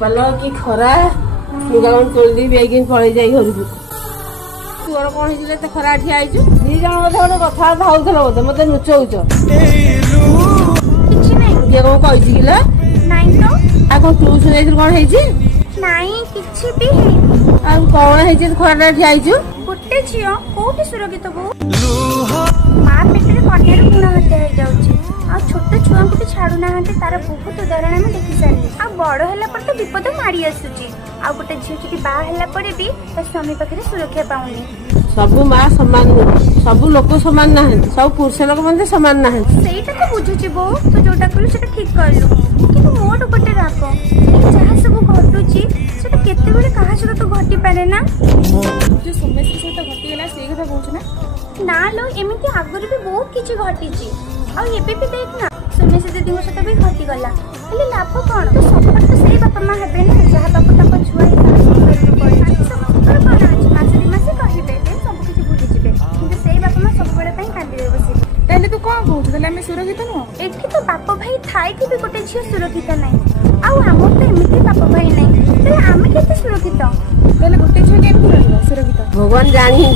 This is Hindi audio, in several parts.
पाल कि खरा लुगा तोड़ी बेगिन पड़े जाई घर को तुर कौन होते खरा ठिया आईचु दी जन बोधे गोटे कथबार्ता होल बोधे मत लुचौच किए कौन कही कि कौन ट्यूशन जाइल कौन कौन खरा ठिया आईचु गोटे झील कोठी सुरक्षित बो माँ पेटे कन्यार गुण हत्या हो जाऊँगी आ छोट छुआ को छाड़ू ना तार बहुत उदाहरण आम देखी सारे आ बड़ है तो विपद मारी आसूची आ गोटे झील जी बाहर भी स्वामी पाखे सुरक्षा पाऊनी सबु माँ सामान नुह सब लोक सामान ना सब पुरुष लोक मध्य सामान ना सेटा तो बुझुची बो तो जोटा कहलु सेटा ठीक कहलु किंतु मोर गोटे राग जहाँ सब घटुची सेटा केते बेले कहा सहित तो घटी पारे ना जो सोमेश सहित घटीगला से कथा कहू ना ना लो एमती आगुरी भी बहुत किछि घटीची आ एबे भी देख ना सोमेश दीदी सहित भी घटीगला हेले लाभ कौन तो सब तो से बापा माँ हेबे ना जहाँ बापा तक छुआ तू कौन कहू सुरक्षित नुह एठी तो बाप भाई थाई भी गोटे झील सुरक्षित नाई आमर तो एमती बाप भाई नाई आम के सुरक्षित गोटे झील के सुरक्षित भगवान जानी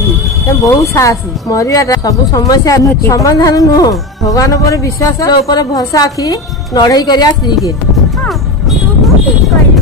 बहुत साहसी मरिया सब समस्या समाधान नुह भगवान पर विश्वास भरोसा आखि लड़ाई कर हाँ तू ठीक कहलु।